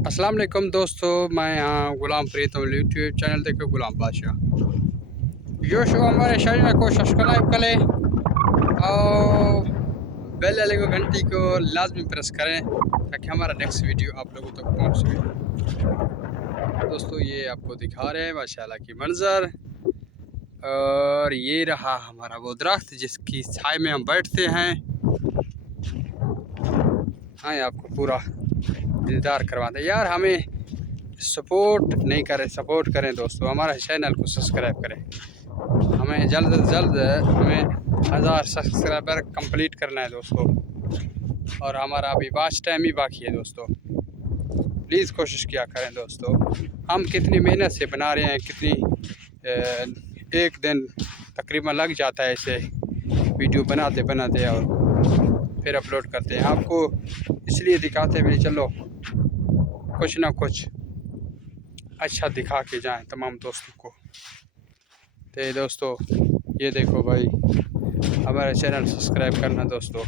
अस्सलाम वालेकुम दोस्तों, मैं यहाँ गुलाम प्रीतम यूट्यूब चैनल देखो गुलाम बादशाह। यो शो हमारे चैनल को सब्सक्राइब करें और बेल वाले को घंटी को लाजमी प्रेस करें ताकि हमारा नेक्स्ट वीडियो आप लोगों तक पहुँच सके। दोस्तों ये आपको दिखा रहे हैं माशाल्लाह की मंजर, और ये रहा हमारा वो दरख्त जिसकी छाया में हम बैठते हैं। हाँ, आपको पूरा दीदार करवाते यार। हमें सपोर्ट नहीं करें, सपोर्ट करें दोस्तों, हमारे चैनल को सब्सक्राइब करें। हमें जल्द से जल्द हमें 1000 सब्सक्राइबर कंप्लीट करना है दोस्तों, और हमारा अभी वॉच टाइम ही बाकी है दोस्तों। प्लीज़ कोशिश किया करें दोस्तों। हम कितनी मेहनत से बना रहे हैं, कितनी एक दिन तकरीबन लग जाता है ऐसे वीडियो बनाते बनाते और फिर अपलोड करते हैं। आपको इसलिए दिखाते भी चलो कुछ ना कुछ अच्छा दिखा के जाएं तमाम दोस्तों को। तो दोस्तों ये देखो भाई, हमारे चैनल सब्सक्राइब करना दोस्तों,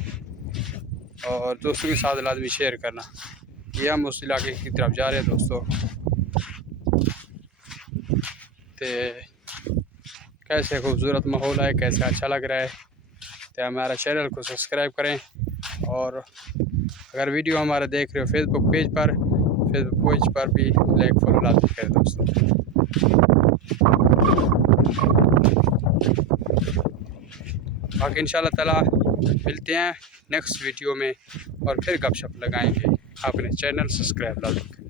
और दोस्तों के साथ लाजमी शेयर करना। ये हम उस इलाके की तरफ जा रहे हैं दोस्तों। तो कैसे खूबसूरत माहौल है, कैसे अच्छा लग रहा है। तो हमारा चैनल को सब्सक्राइब करें, और अगर वीडियो हमारा देख रहे हो फेसबुक पेज पर भी लाइक फॉलो लाजमी करें दोस्तों। बाकी इंशाल्लाह ताला मिलते हैं नेक्स्ट वीडियो में, और फिर गपशप लगाएंगे। आपने चैनल सब्सक्राइब लाजमी करें।